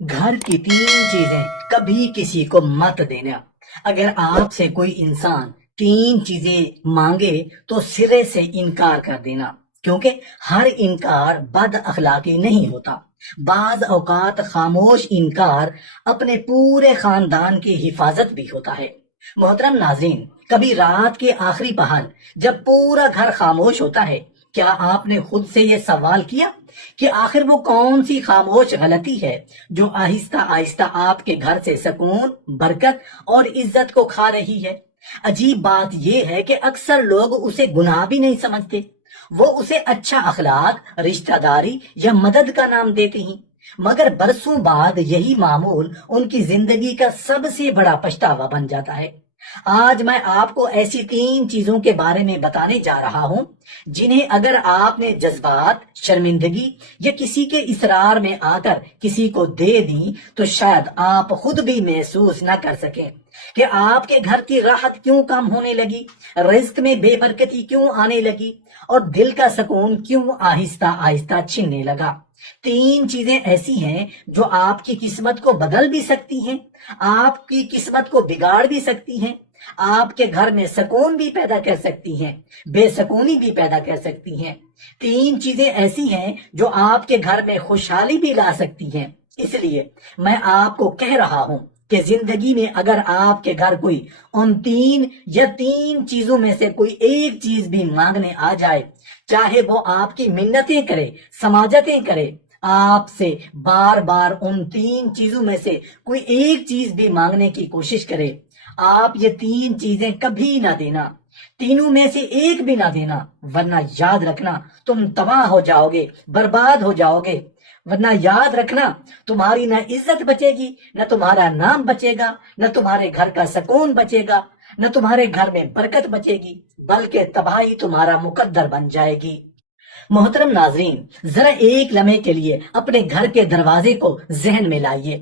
گھر کی 3 چیزیں کبھی کسی کو مت دینا۔ اگر آپ سے کوئی انسان 3 چیزیں مانگے تو سرے سے انکار کر دینا، کیونکہ ہر انکار بد اخلاقی نہیں ہوتا۔ بعض اوقات خاموش انکار اپنے پورے خاندان کی حفاظت بھی ہوتا ہے۔ محترم ناظرین، کبھی رات کے آخری پہر جب پورا گھر خاموش ہوتا ہے، کیا آپ نے خود سے یہ سوال کیا کہ آخر وہ کون سی خاموش غلطی ہے جو آہستہ آہستہ آپ کے گھر سے سکون، برکت اور عزت کو کھا رہی ہے؟ عجیب بات یہ ہے کہ اکثر لوگ اسے گناہ بھی نہیں سمجھتے، وہ اسے اچھا اخلاق، رشتہ داری یا مدد کا نام دیتے ہیں، مگر برسوں بعد یہی معمول ان کی زندگی کا سب سے بڑا پچھتاوا بن جاتا ہے۔ آج میں آپ کو ایسی 3 چیزوں کے بارے میں بتانے جا رہا ہوں جنہیں اگر آپ نے جذبات، شرمندگی یا کسی کے اصرار میں آ کر کسی کو دے دیں تو شاید آپ خود بھی محسوس نہ کر سکیں کہ آپ کے گھر کی راحت کیوں کم ہونے لگی، رزق میں بے برکتی کیوں آنے لگی اور دل کا سکون کیوں آہستہ آہستہ چھننے لگا۔ 3 چیزیں ایسی ہیں جو آپ کی قسمت کو بدل بھی سکتی ہیں، آپ کی قسمت کو بگاڑ بھی سکتی ہیں، آپ کے گھر میں سکون بھی پیدا کر سکتی ہیں، بے سکونی بھی پیدا کر سکتی ہیں۔ 3 چیزیں ایسی ہیں جو آپ کے گھر میں خوشحالی بھی لا سکتی ہیں۔ اس لیے میں آپ کو کہہ رہا ہوں کہ زندگی میں اگر آپ کے گھر کوئی ان 3 چیزوں میں سے کوئی ایک چیز بھی مانگنے آ جائے، چاہے وہ آپ کی منتیں کرے، سماجتیں کرے، آپ سے بار بار ان 3 چیزوں میں سے کوئی ایک چیز بھی مانگنے کی کوشش کرے، آپ یہ 3 چیزیں کبھی نہ دینا، تینوں میں سے ایک بھی نہ دینا، ورنہ یاد رکھنا تم تباہ ہو جاؤ گے، برباد ہو جاؤ گے۔ ورنہ یاد رکھنا تمہاری نہ عزت بچے گی، نہ تمہارا نام بچے گا، نہ تمہارے گھر کا سکون بچے گا، نہ تمہارے گھر میں برکت بچے گی، بلکہ تباہی تمہارا مقدر بن جائے گی۔ محترم ناظرین، ذرا ایک لمحے کے لیے اپنے گھر کے دروازے کو ذہن میں لائیے۔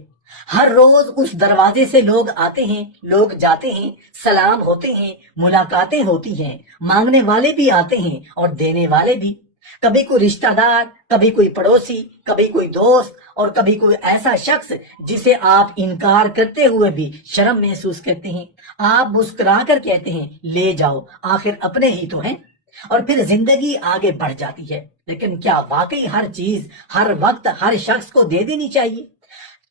ہر روز اس دروازے سے لوگ آتے ہیں، لوگ جاتے ہیں، سلام ہوتے ہیں، ملاقاتیں ہوتی ہیں، مانگنے والے بھی آتے ہیں اور دینے والے بھی۔ کبھی کوئی رشتہ دار، کبھی کوئی پڑوسی، کبھی کوئی دوست اور کبھی کوئی ایسا شخص جسے آپ انکار کرتے ہوئے بھی شرم محسوس کرتے ہیں۔ آپ مسکرا کر کہتے ہیں لے جاؤ، آخر اپنے ہی تو ہیں، اور پھر زندگی آگے بڑھ جاتی ہے۔ لیکن کیا واقعی ہر چیز، ہر وقت، ہر شخص کو دے دینی چاہیے؟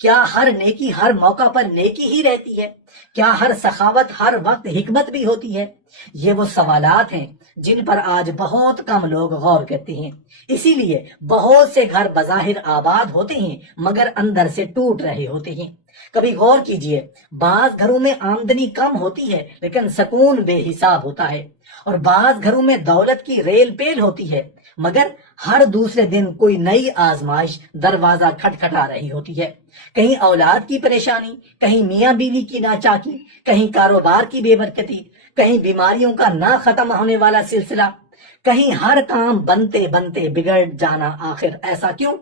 کیا ہر نیکی ہر موقع پر نیکی ہی رہتی ہے؟ کیا ہر سخاوت ہر وقت حکمت بھی ہوتی ہے؟ یہ وہ سوالات ہیں جن پر آج بہت کم لوگ غور کرتے ہیں۔ اسی لیے بہت سے گھر بظاہر آباد ہوتے ہیں مگر اندر سے ٹوٹ رہے ہوتے ہیں۔ کبھی غور کیجئے، بعض گھروں میں آمدنی کم ہوتی ہے لیکن سکون بے حساب ہوتا ہے، اور بعض گھروں میں دولت کی ریل پیل ہوتی ہے مگر ہر دوسرے دن کوئی نئی آزمائش دروازہ کھٹکھٹا رہی ہوتی ہے۔ کہیں اولاد کی پریشانی، کہیں میاں بیوی کی ناچاکی، کہیں کاروبار کی بے برکتی، کہیں بیماریوں کا نہ ختم ہونے والا سلسلہ، کہیں ہر کام بنتے بنتے بگڑ جانا۔ آخر ایسا کیوں؟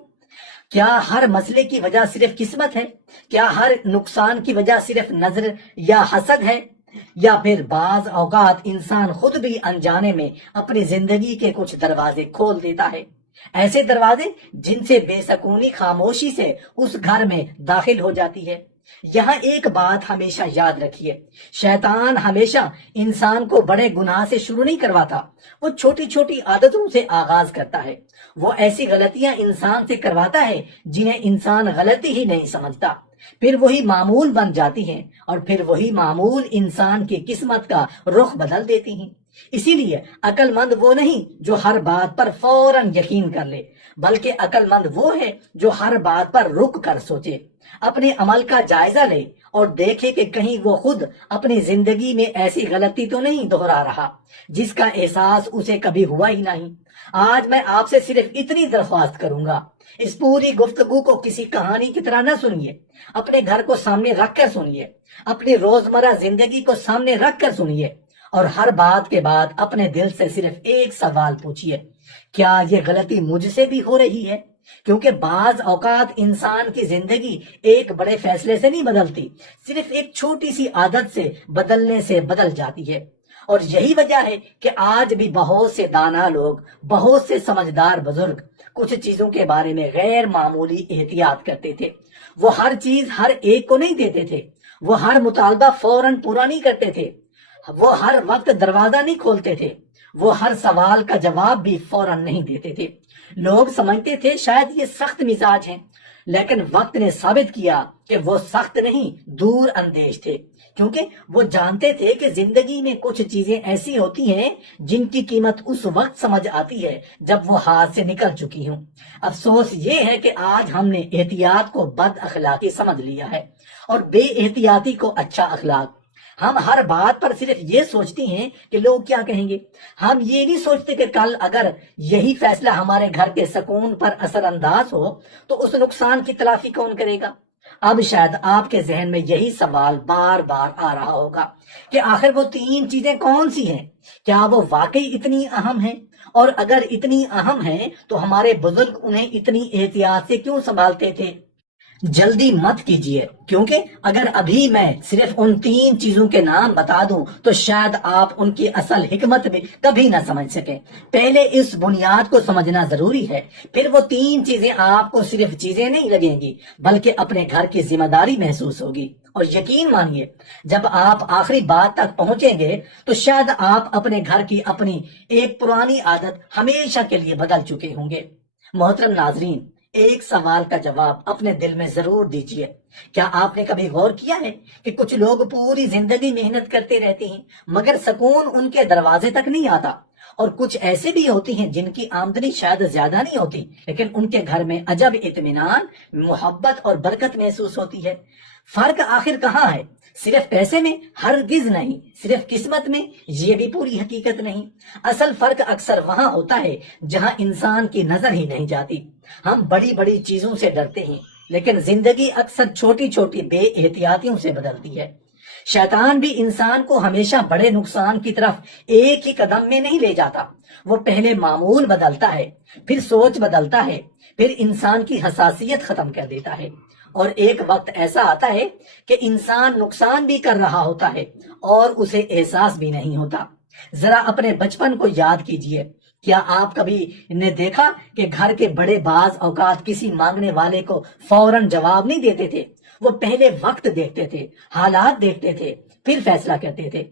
کیا ہر مسئلے کی وجہ صرف قسمت ہے؟ کیا ہر نقصان کی وجہ صرف نظر یا حسد ہے؟ یا پھر بعض اوقات انسان خود بھی انجانے میں اپنی زندگی کے کچھ دروازے کھول دیتا ہے، ایسے دروازے جن سے بے سکونی خاموشی سے اس گھر میں داخل ہو جاتی ہے۔ یہاں ایک بات ہمیشہ یاد رکھیے، شیطان ہمیشہ انسان کو بڑے گناہ سے شروع نہیں کرواتا، وہ چھوٹی چھوٹی عادتوں سے آغاز کرتا ہے۔ وہ ایسی غلطیاں انسان سے کرواتا ہے جنہیں انسان غلطی ہی نہیں سمجھتا، پھر وہی معمول بن جاتی ہیں، اور پھر وہی معمول انسان کی قسمت کا رخ بدل دیتی ہیں۔ اسی لیے عقل مند وہ نہیں جو ہر بات پر فوراً یقین کر لے، بلکہ عقل مند وہ ہے جو ہر بات پر رک کر سوچے، اپنے عمل کا جائزہ لے اور دیکھے کہ کہیں وہ خود اپنی زندگی میں ایسی غلطی تو نہیں دہرا رہا جس کا احساس اسے کبھی ہوا ہی نہیں۔ آج میں آپ سے صرف اتنی درخواست کروں گا، اس پوری گفتگو کو کسی کہانی کی طرح نہ سنیے، اپنے گھر کو سامنے رکھ کر سنیے، اپنی روزمرہ زندگی کو سامنے رکھ کر سنیے، اور ہر بات کے بعد اپنے دل سے صرف ایک سوال پوچھیے، کیا یہ غلطی مجھ سے بھی ہو رہی ہے؟ کیونکہ بعض اوقات انسان کی زندگی ایک بڑے فیصلے سے نہیں بدلتی، صرف ایک چھوٹی سی عادت سے بدلنے سے بدل جاتی ہے۔ اور یہی وجہ ہے کہ آج بھی بہت سے دانا لوگ، بہت سے سمجھدار بزرگ، کچھ چیزوں کے بارے میں غیر معمولی احتیاط کرتے تھے۔ وہ ہر چیز ہر ایک کو نہیں دیتے تھے، وہ ہر مطالبہ فوراً پورا نہیں کرتے تھے، وہ ہر وقت دروازہ نہیں کھولتے تھے، وہ ہر سوال کا جواب بھی فوراً نہیں دیتے تھے۔ لوگ سمجھتے تھے شاید یہ سخت مزاج ہیں، لیکن وقت نے ثابت کیا کہ وہ سخت نہیں، دور اندیش تھے، کیونکہ وہ جانتے تھے کہ زندگی میں کچھ چیزیں ایسی ہوتی ہیں جن کی قیمت اس وقت سمجھ آتی ہے جب وہ ہاتھ سے نکل چکی ہوں۔ افسوس یہ ہے کہ آج ہم نے احتیاط کو بد اخلاقی سمجھ لیا ہے اور بے احتیاطی کو اچھا اخلاق۔ ہم ہر بات پر صرف یہ سوچتے ہیں کہ لوگ کیا کہیں گے، ہم یہ نہیں سوچتے کہ کل اگر یہی فیصلہ ہمارے گھر کے سکون پر اثر انداز ہو تو اس نقصان کی تلافی کون کرے گا۔ اب شاید آپ کے ذہن میں یہی سوال بار بار آ رہا ہوگا کہ آخر وہ 3 چیزیں کون سی ہیں؟ کیا وہ واقعی اتنی اہم ہیں؟ اور اگر اتنی اہم ہیں تو ہمارے بزرگ انہیں اتنی احتیاط سے کیوں سنبھالتے تھے؟ جلدی مت کیجیے، کیونکہ اگر ابھی میں صرف ان 3 چیزوں کے نام بتا دوں تو شاید آپ ان کی اصل حکمت بھی کبھی نہ سمجھ سکیں۔ پہلے اس بنیاد کو سمجھنا ضروری ہے، پھر وہ 3 چیزیں آپ کو صرف چیزیں نہیں لگیں گی بلکہ اپنے گھر کی ذمہ داری محسوس ہوگی۔ اور یقین مانیے جب آپ آخری بات تک پہنچیں گے تو شاید آپ اپنے گھر کی اپنی ایک پرانی عادت ہمیشہ کے لیے بدل چکے ہوں گے۔ محترم ناظرین، ایک سوال کا جواب اپنے دل میں ضرور دیجئے۔ کیا آپ نے کبھی غور کیا ہے کہ کچھ لوگ پوری زندگی محنت کرتے رہتے ہیں مگر سکون ان کے دروازے تک نہیں آتا، اور کچھ ایسے بھی ہوتے ہیں جن کی آمدنی شاید زیادہ نہیں ہوتی لیکن ان کے گھر میں عجب اطمینان، محبت اور برکت محسوس ہوتی ہے۔ فرق آخر کہاں ہے؟ صرف پیسے میں؟ ہرگز نہیں۔ صرف قسمت میں؟ یہ بھی پوری حقیقت نہیں۔ اصل فرق اکثر وہاں ہوتا ہے جہاں انسان کی نظر ہی نہیں جاتی۔ ہم بڑی بڑی چیزوں سے ڈرتے ہیں لیکن زندگی اکثر چھوٹی چھوٹی بے احتیاطیوں سے بدلتی ہے۔ شیطان بھی انسان کو ہمیشہ بڑے نقصان کی طرف ایک ہی قدم میں نہیں لے جاتا۔ وہ پہلے معمول بدلتا ہے، پھر سوچ بدلتا ہے، پھر انسان کی حساسیت ختم کر دیتا ہے، اور ایک وقت ایسا آتا ہے کہ انسان نقصان بھی کر رہا ہوتا ہے اور اسے احساس بھی نہیں ہوتا۔ ذرا اپنے بچپن کو یاد کیجئے۔ کیا آپ کبھی نے دیکھا کہ گھر کے بڑے بعض اوقات کسی مانگنے والے کو فوراً جواب نہیں دیتے تھے؟ وہ پہلے وقت دیکھتے تھے، حالات دیکھتے تھے، پھر فیصلہ کرتے تھے۔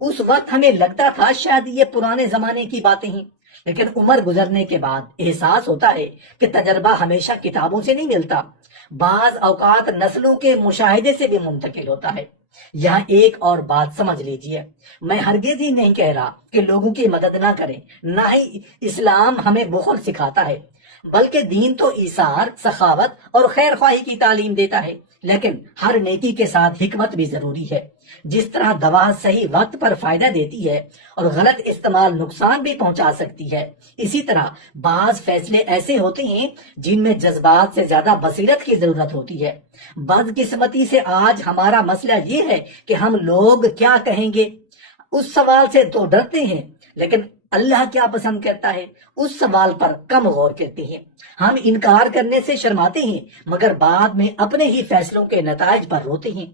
اس وقت ہمیں لگتا تھا شاید یہ پرانے زمانے کی باتیں ہیں، لیکن عمر گزرنے کے بعد احساس ہوتا ہے کہ تجربہ ہمیشہ کتابوں سے نہیں ملتا، بعض اوقات نسلوں کے مشاہدے سے بھی منتقل ہوتا ہے۔ یہاں ایک اور بات سمجھ لیجئے، میں ہرگز ہی نہیں کہہ رہا کہ لوگوں کی مدد نہ کریں، نہ ہی اسلام ہمیں بخل سکھاتا ہے، بلکہ دین تو ایثار، سخاوت اور خیر خواہی کی تعلیم دیتا ہے۔ لیکن ہر نیکی کے ساتھ حکمت بھی ضروری ہے۔ جس طرح دوا صحیح وقت پر فائدہ دیتی ہے اور غلط استعمال نقصان بھی پہنچا سکتی ہے، اسی طرح بعض فیصلے ایسے ہوتے ہیں جن میں جذبات سے زیادہ بصیرت کی ضرورت ہوتی ہے۔ بدقسمتی سے آج ہمارا مسئلہ یہ ہے کہ ہم لوگ کیا کہیں گے اس سوال سے تو ڈرتے ہیں، لیکن اللہ کیا پسند کرتا ہے اس سوال پر کم غور کرتے ہیں۔ ہم انکار کرنے سے شرماتے ہیں مگر بعد میں اپنے ہی فیصلوں کے نتائج پر روتے ہیں،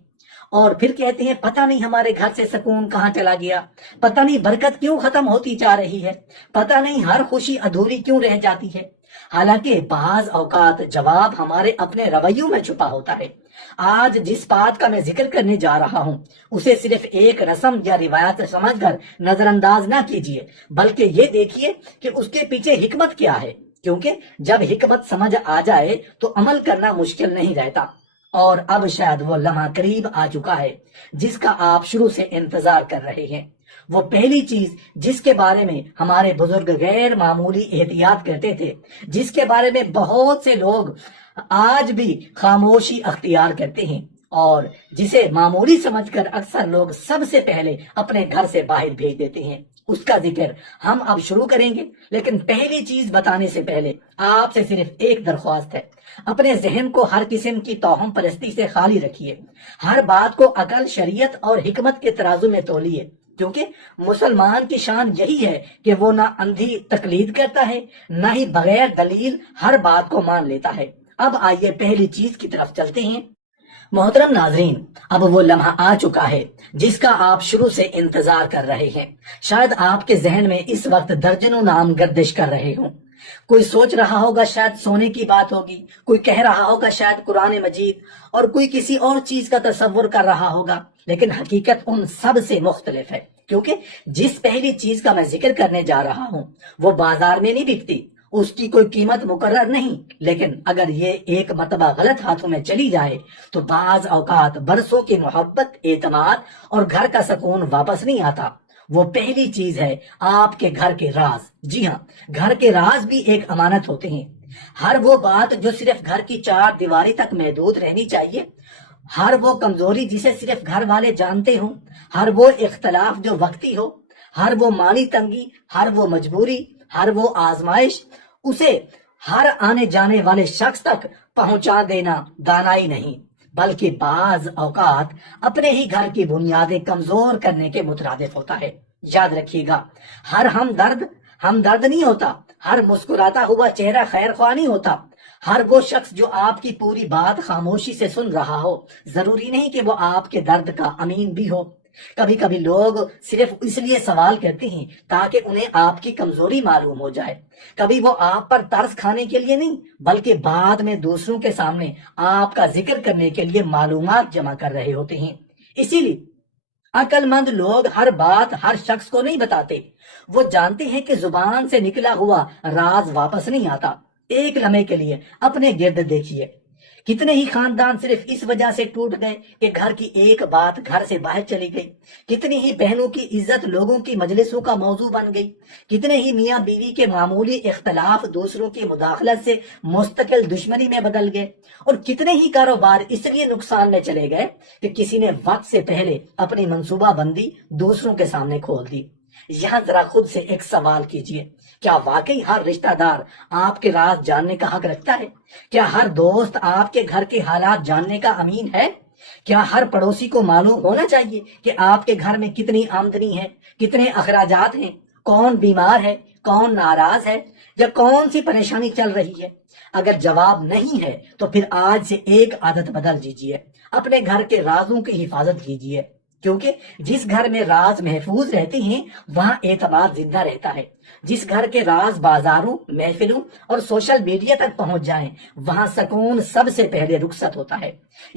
اور پھر کہتے ہیں پتہ نہیں ہمارے گھر سے سکون کہاں چلا گیا، پتہ نہیں برکت کیوں ختم ہوتی جا رہی ہے، پتہ نہیں ہر خوشی ادھوری کیوں رہ جاتی ہے۔ حالانکہ بعض اوقات جواب ہمارے اپنے رویوں میں چھپا ہوتا ہے۔ آج جس بات کا میں ذکر کرنے جا رہا ہوں اسے صرف ایک رسم یا روایت سمجھ کر نظر انداز نہ کیجیے، بلکہ یہ دیکھیے کہ اس کے پیچھے حکمت کیا ہے، کیونکہ جب حکمت سمجھ آ جائے تو عمل کرنا مشکل نہیں رہتا۔ اور اب شاید وہ لمحہ قریب آ چکا ہے جس کا آپ شروع سے انتظار کر رہے ہیں۔ وہ پہلی چیز جس کے بارے میں ہمارے بزرگ غیر معمولی احتیاط کرتے تھے، جس کے بارے میں بہت سے لوگ آج بھی خاموشی اختیار کرتے ہیں، اور جسے معمولی سمجھ کر اکثر لوگ سب سے پہلے اپنے گھر سے باہر بھیج دیتے ہیں، اس کا ذکر ہم اب شروع کریں گے۔ لیکن پہلی چیز بتانے سے پہلے آپ سے صرف ایک درخواست ہے، اپنے ذہن کو ہر قسم کی توہم پرستی سے خالی رکھیے۔ ہر بات کو عقل، شریعت اور حکمت کے ترازو میں تولیے، کیونکہ مسلمان کی شان یہی ہے کہ وہ نہ اندھی تقلید کرتا ہے نہ ہی بغیر دلیل ہر بات کو مان لیتا ہے۔ اب آئیے پہلی چیز کی طرف چلتے ہیں۔ محترم ناظرین، اب وہ لمحہ آ چکا ہے جس کا آپ شروع سے انتظار کر رہے ہیں۔ شاید آپ کے ذہن میں اس وقت درجنوں نام گردش کر رہے ہوں، کوئی سوچ رہا ہوگا شاید سونے کی بات ہوگی، کوئی کہہ رہا ہوگا شاید قرآن مجید، اور کوئی کسی اور چیز کا تصور کر رہا ہوگا، لیکن حقیقت ان سب سے مختلف ہے، کیونکہ جس پہلی چیز کا میں ذکر کرنے جا رہا ہوں وہ بازار میں نہیں بکتی، اس کی کوئی قیمت مقرر نہیں، لیکن اگر یہ ایک مرتبہ غلط ہاتھوں میں چلی جائے تو بعض اوقات برسوں کی محبت، اعتماد اور گھر کا سکون واپس نہیں آتا۔ وہ پہلی چیز ہے آپ کے گھر کے راز۔ جی ہاں، گھر کے راز بھی ایک امانت ہوتے ہیں۔ ہر وہ بات جو صرف گھر کی چار دیواری تک محدود رہنی چاہیے، ہر وہ کمزوری جسے صرف گھر والے جانتے ہوں، ہر وہ اختلاف جو وقتی ہو، ہر وہ مالی تنگی، ہر وہ مجبوری، ہر وہ آزمائش، اسے ہر آنے جانے والے شخص تک پہنچا دینا دانائی نہیں، بلکہ بعض اوقات اپنے ہی گھر کی بنیادیں کمزور کرنے کے مترادف ہوتا ہے۔ یاد رکھیے گا، ہر ہمدرد نہیں ہوتا، ہر مسکراتا ہوا چہرہ خیر خواہ نہیں ہوتا، ہر وہ شخص جو آپ کی پوری بات خاموشی سے سن رہا ہو ضروری نہیں کہ وہ آپ کے درد کا امین بھی ہو۔ کبھی کبھی لوگ صرف اس لیے سوال کرتے ہیں تاکہ انہیں آپ کی کمزوری معلوم ہو جائے، کبھی وہ آپ پر ترس کھانے کے لیے نہیں بلکہ بعد میں دوسروں کے سامنے آپ کا ذکر کرنے کے لیے معلومات جمع کر رہے ہوتے ہیں۔ اسی لیے عقل مند لوگ ہر بات ہر شخص کو نہیں بتاتے، وہ جانتے ہیں کہ زبان سے نکلا ہوا راز واپس نہیں آتا۔ ایک لمحے کے لیے اپنے گرد دیکھیے، کتنے ہی خاندان صرف اس وجہ سے ٹوٹ گئے کہ گھر کی ایک بات گھر سے باہر چلی گئی، کتنی ہی بہنوں کی عزت لوگوں کی مجلسوں کا موضوع بن گئی، کتنے ہی میاں بیوی کے معمولی اختلاف دوسروں کی مداخلت سے مستقل دشمنی میں بدل گئے، اور کتنے ہی کاروبار اس لیے نقصان میں چلے گئے کہ کسی نے وقت سے پہلے اپنی منصوبہ بندی دوسروں کے سامنے کھول دی۔ یہاں ذرا خود سے ایک سوال کیجئے، کیا واقعی ہر رشتہ دار آپ کے راز جاننے کا حق رکھتا ہے؟ کیا ہر دوست آپ کے گھر کے حالات جاننے کا امین ہے؟ کیا ہر پڑوسی کو معلوم ہونا چاہیے کہ آپ کے گھر میں کتنی آمدنی ہے، کتنے اخراجات ہیں، کون بیمار ہے، کون ناراض ہے، یا کون سی پریشانی چل رہی ہے؟ اگر جواب نہیں ہے تو پھر آج سے ایک عادت بدل دیجئے، اپنے گھر کے رازوں کی حفاظت کیجئے، کیونکہ جس گھر میں راز محفوظ رہتے ہیں وہاں اعتماد زندہ رہتا ہے۔ جس گھر کے راز بازاروں، محفلوں اور سوشل میڈیا تک پہنچ جائیں وہاں سکون سب سے پہلے رخصت ہوتا ہے۔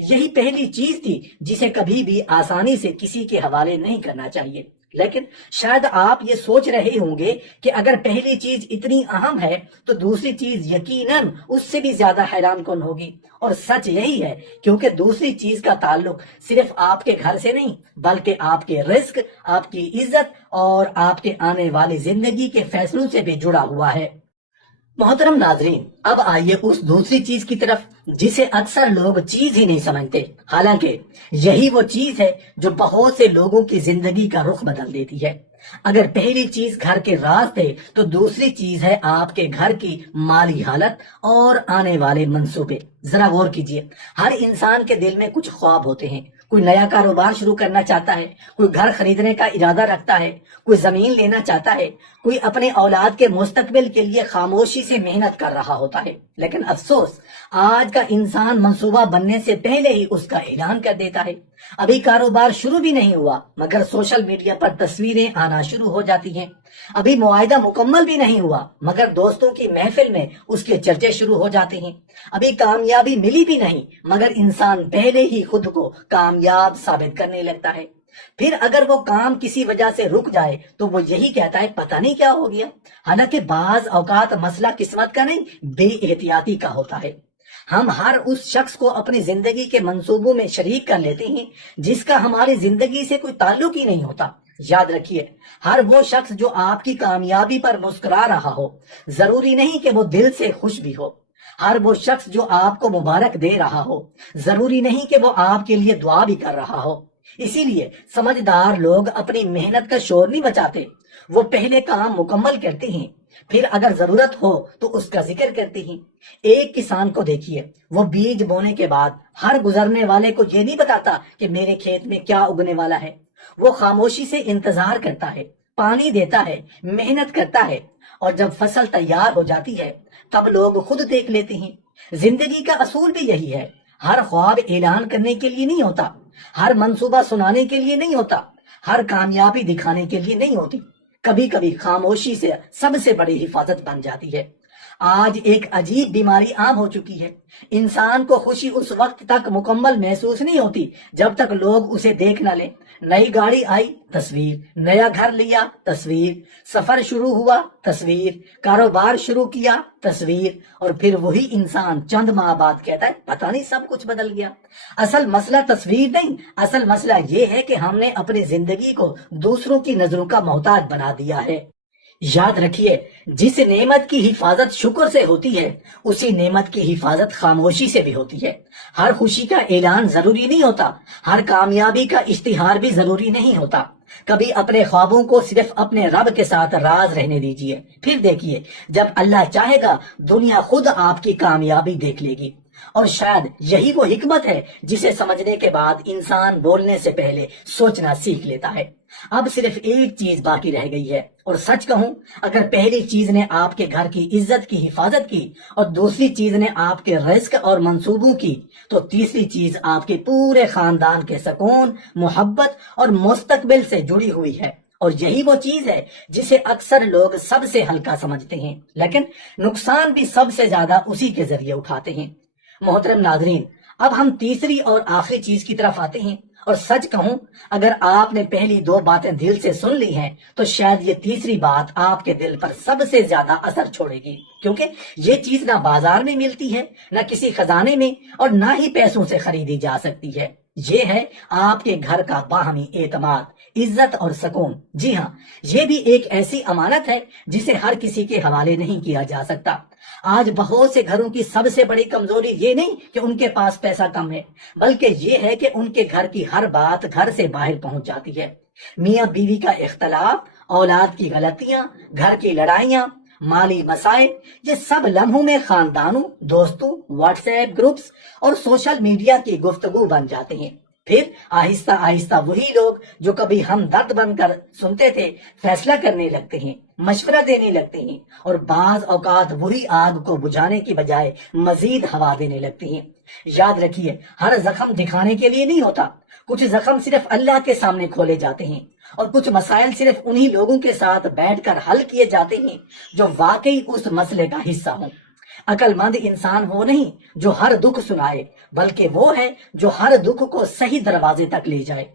یہی پہلی چیز تھی جسے کبھی بھی آسانی سے کسی کے حوالے نہیں کرنا چاہیے۔ لیکن شاید آپ یہ سوچ رہے ہوں گے کہ اگر پہلی چیز اتنی اہم ہے تو دوسری چیز یقیناً اس سے بھی زیادہ حیران کن ہوگی، اور سچ یہی ہے، کیونکہ دوسری چیز کا تعلق صرف آپ کے گھر سے نہیں بلکہ آپ کے رزق، آپ کی عزت اور آپ کے آنے والی زندگی کے فیصلوں سے بھی جڑا ہوا ہے۔ محترم ناظرین، اب آئیے اس دوسری چیز کی طرف جسے اکثر لوگ چیز ہی نہیں سمجھتے، حالانکہ یہی وہ چیز ہے جو بہت سے لوگوں کی زندگی کا رخ بدل دیتی ہے۔ اگر پہلی چیز گھر کے راز تھے تو دوسری چیز ہے آپ کے گھر کی مالی حالت اور آنے والے منصوبے۔ ذرا غور کیجئے، ہر انسان کے دل میں کچھ خواب ہوتے ہیں، کوئی نیا کاروبار شروع کرنا چاہتا ہے، کوئی گھر خریدنے کا ارادہ رکھتا ہے، کوئی زمین لینا چاہتا ہے، کوئی اپنے اولاد کے مستقبل کے لیے خاموشی سے محنت کر رہا ہوتا ہے۔ لیکن افسوس، آج کا انسان منصوبہ بننے سے پہلے ہی اس کا اعلان کر دیتا ہے۔ ابھی کاروبار شروع بھی نہیں ہوا مگر سوشل میڈیا پر تصویریں آنا شروع ہو جاتی ہیں۔ ابھی معاہدہ مکمل بھی نہیں ہوا مگر دوستوں کی محفل میں اس کے چرچے شروع ہو جاتے ہیں۔ ابھی کامیابی ملی بھی نہیں مگر انسان پہلے ہی خود کو کامیاب ثابت کرنے لگتا ہے۔ پھر اگر وہ کام کسی وجہ سے رک جائے تو وہ یہی کہتا ہے پتہ نہیں کیا ہو گیا، حالانکہ بعض اوقات مسئلہ قسمت کا نہیں بے احتیاطی کا ہوتا ہے۔ ہم ہر اس شخص کو اپنی زندگی کے منصوبوں میں شریک کر لیتے ہیں جس کا ہماری زندگی سے کوئی تعلق ہی نہیں ہوتا۔ یاد رکھیے، ہر وہ شخص جو آپ کی کامیابی پر مسکرا رہا ہو ضروری نہیں کہ وہ دل سے خوش بھی ہو۔ ہر وہ شخص جو آپ کو مبارک دے رہا ہو ضروری نہیں کہ وہ آپ کے لیے دعا بھی کر رہا ہو۔ اسی لیے سمجھدار لوگ اپنی محنت کا شور نہیں بچاتے، وہ پہلے کام مکمل کرتے ہیں، پھر اگر ضرورت ہو تو اس کا ذکر کرتے ہیں۔ ایک کسان کو دیکھیے، وہ بیج بونے کے بعد ہر گزرنے والے کو یہ نہیں بتاتا کہ میرے کھیت میں کیا اگنے والا ہے، وہ خاموشی سے انتظار کرتا ہے، پانی دیتا ہے، محنت کرتا ہے، اور جب فصل تیار ہو جاتی ہے تب لوگ خود دیکھ لیتے ہیں۔ زندگی کا اصول بھی یہی ہے، ہر خواب اعلان کرنے کے لیے نہیں ہوتا، ہر منصوبہ سنانے کے لیے نہیں ہوتا، ہر کامیابی دکھانے کے لیے نہیں ہوتی، کبھی کبھی خاموشی سے سب سے بڑی حفاظت بن جاتی ہے۔ آج ایک عجیب بیماری عام ہو چکی ہے۔ انسان کو خوشی اس وقت تک مکمل محسوس نہیں ہوتی جب تک لوگ اسے دیکھ نہ لیں۔ نئی گاڑی آئی، تصویر، نیا گھر لیا، تصویر، سفر شروع ہوا، تصویر، کاروبار شروع کیا، تصویر، اور پھر وہی انسان چند ماہ بعد کہتا ہے پتہ نہیں سب کچھ بدل گیا۔ اصل مسئلہ تصویر نہیں، اصل مسئلہ یہ ہے کہ ہم نے اپنی زندگی کو دوسروں کی نظروں کا محتاج بنا دیا ہے۔ یاد رکھیے، جس نعمت کی حفاظت شکر سے ہوتی ہے اسی نعمت کی حفاظت خاموشی سے بھی ہوتی ہے۔ ہر خوشی کا اعلان ضروری نہیں ہوتا، ہر کامیابی کا اشتہار بھی ضروری نہیں ہوتا۔ کبھی اپنے خوابوں کو صرف اپنے رب کے ساتھ راز رہنے دیجئے، پھر دیکھیے جب اللہ چاہے گا دنیا خود آپ کی کامیابی دیکھ لے گی۔ اور شاید یہی وہ حکمت ہے جسے سمجھنے کے بعد انسان بولنے سے پہلے سوچنا سیکھ لیتا ہے۔ اب صرف ایک چیز باقی رہ گئی ہے، اور سچ کہوں اگر پہلی چیز نے آپ کے گھر کی عزت کی حفاظت کی اور دوسری چیز نے آپ کے رزق اور منصوبوں کی، تو تیسری چیز آپ کے پورے خاندان کے سکون، محبت اور مستقبل سے جڑی ہوئی ہے۔ اور یہی وہ چیز ہے جسے اکثر لوگ سب سے ہلکا سمجھتے ہیں، لیکن نقصان بھی سب سے زیادہ اسی کے ذریعے اٹھاتے ہیں۔ محترم ناظرین، اب ہم تیسری اور آخری چیز کی طرف آتے ہیں، اور سچ کہوں اگر آپ نے پہلی دو باتیں دل سے سن لی ہیں تو شاید یہ تیسری بات آپ کے دل پر سب سے زیادہ اثر چھوڑے گی، کیونکہ یہ چیز نہ بازار میں ملتی ہے، نہ کسی خزانے میں، اور نہ ہی پیسوں سے خریدی جا سکتی ہے۔ یہ ہے آپ کے گھر کا باہمی اعتماد، عزت اور سکون۔ جی ہاں، یہ بھی ایک ایسی امانت ہے جسے ہر کسی کے حوالے نہیں کیا جا سکتا۔ آج بہت سے گھروں کی سب سے بڑی کمزوری یہ نہیں کہ ان کے پاس پیسہ کم ہے، بلکہ یہ ہے کہ ان کے گھر کی ہر بات گھر سے باہر پہنچ جاتی ہے۔ میاں بیوی کا اختلاف، اولاد کی غلطیاں، گھر کی لڑائیاں، مالی مسائل، یہ سب لمحوں میں خاندانوں، دوستوں، واٹس ایپ گروپس اور سوشل میڈیا کی گفتگو بن جاتے ہیں۔ پھر آہستہ آہستہ وہی لوگ جو کبھی ہمدرد بن کر سنتے تھے فیصلہ کرنے لگتے ہیں، مشورہ دینے لگتے ہیں، اور بعض اوقات وہی آگ کو بجھانے کی بجائے مزید ہوا دینے لگتے ہیں۔ یاد رکھیے، ہر زخم دکھانے کے لیے نہیں ہوتا، کچھ زخم صرف اللہ کے سامنے کھولے جاتے ہیں، اور کچھ مسائل صرف انہی لوگوں کے ساتھ بیٹھ کر حل کیے جاتے ہیں جو واقعی اس مسئلے کا حصہ ہوں۔ عقل مند انسان وہ نہیں جو ہر دکھ سنائے، بلکہ وہ ہے جو ہر دکھ کو صحیح دروازے تک لے جائے۔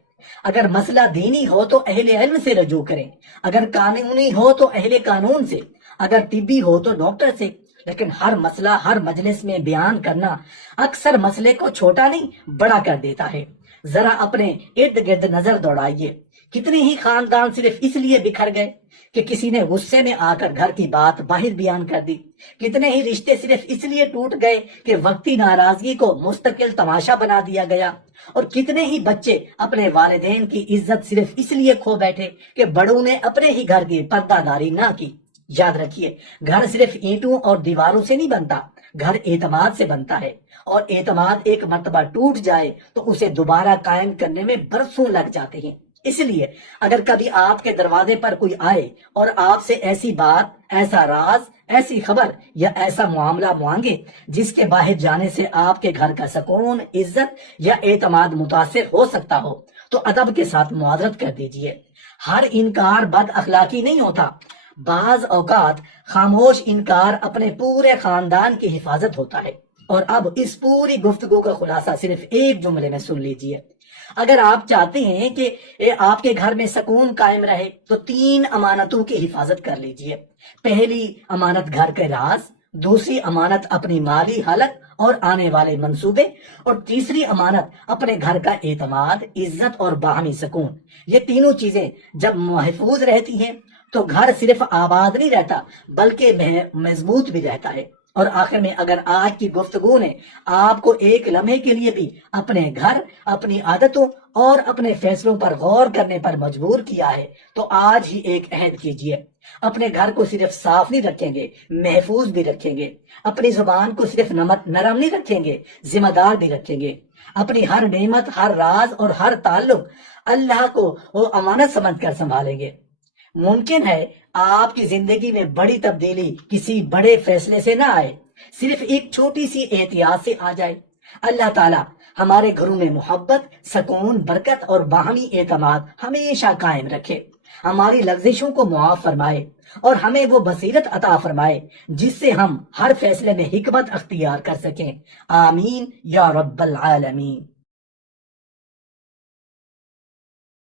اگر مسئلہ دینی ہو تو اہل علم سے رجوع کریں، اگر قانونی ہو تو اہل قانون سے، اگر طبی ہو تو ڈاکٹر سے۔ لیکن ہر مسئلہ ہر مجلس میں بیان کرنا اکثر مسئلے کو چھوٹا نہیں بڑا کر دیتا ہے۔ ذرا اپنے ارد گرد نظر دوڑائیے، کتنے ہی خاندان صرف اس لیے بکھر گئے کہ کسی نے غصے میں آ کر گھر کی بات باہر بیان کر دی، کتنے ہی رشتے صرف اس لیے ٹوٹ گئے کہ وقتی ناراضگی کو مستقل تماشا بنا دیا گیا، اور کتنے ہی بچے اپنے والدین کی عزت صرف اس لیے کھو بیٹھے کہ بڑوں نے اپنے ہی گھر کی پردہ داری نہ کی۔ یاد رکھیے، گھر صرف اینٹوں اور دیواروں سے نہیں بنتا، گھر اعتماد سے بنتا ہے، اور اعتماد ایک مرتبہ ٹوٹ جائے تو اسے دوبارہ قائم کرنے میں برسوں لگ جاتے ہیں۔ اس لیے اگر کبھی آپ کے دروازے پر کوئی آئے اور آپ سے ایسی بات، ایسا راز، ایسی خبر یا ایسا معاملہ مانگے جس کے باہر جانے سے آپ کے گھر کا سکون، عزت یا اعتماد متاثر ہو سکتا ہو، تو ادب کے ساتھ معذرت کر دیجئے۔ ہر انکار بد اخلاقی نہیں ہوتا، بعض اوقات خاموش انکار اپنے پورے خاندان کی حفاظت ہوتا ہے۔ اور اب اس پوری گفتگو کا خلاصہ صرف ایک جملے میں سن لیجئے۔ اگر آپ چاہتے ہیں کہ آپ کے گھر میں سکون قائم رہے تو 3 امانتوں کی حفاظت کر لیجئے۔ پہلی امانت گھر کے راز، دوسری امانت اپنی مالی حالت اور آنے والے منصوبے، اور تیسری امانت اپنے گھر کا اعتماد، عزت اور باہمی سکون۔ یہ تینوں چیزیں جب محفوظ رہتی ہیں تو گھر صرف آباد نہیں رہتا بلکہ مضبوط بھی رہتا ہے۔ اور آخر میں اگر آج کی گفتگو نے آپ کو ایک لمحے کے لیے بھی اپنے گھر، اپنی عادتوں اور اپنے فیصلوں پر غور کرنے پر مجبور کیا ہے تو آج ہی ایک عہد کیجئے، اپنے گھر کو صرف صاف نہیں رکھیں گے، محفوظ بھی رکھیں گے، اپنی زبان کو صرف نرم نہیں رکھیں گے، ذمہ دار بھی رکھیں گے، اپنی ہر نعمت، ہر راز اور ہر تعلق اللہ کو وہ امانت سمجھ کر سنبھالیں گے۔ ممکن ہے آپ کی زندگی میں بڑی تبدیلی کسی بڑے فیصلے سے نہ آئے، صرف ایک چھوٹی سی احتیاط سے آ جائے۔ اللہ تعالیٰ ہمارے گھروں میں محبت، سکون، برکت اور باہمی اعتماد ہمیشہ قائم رکھے۔ ہماری لغزشوں کو معاف فرمائے اور ہمیں وہ بصیرت عطا فرمائے جس سے ہم ہر فیصلے میں حکمت اختیار کر سکیں. آمین یا رب العالمین.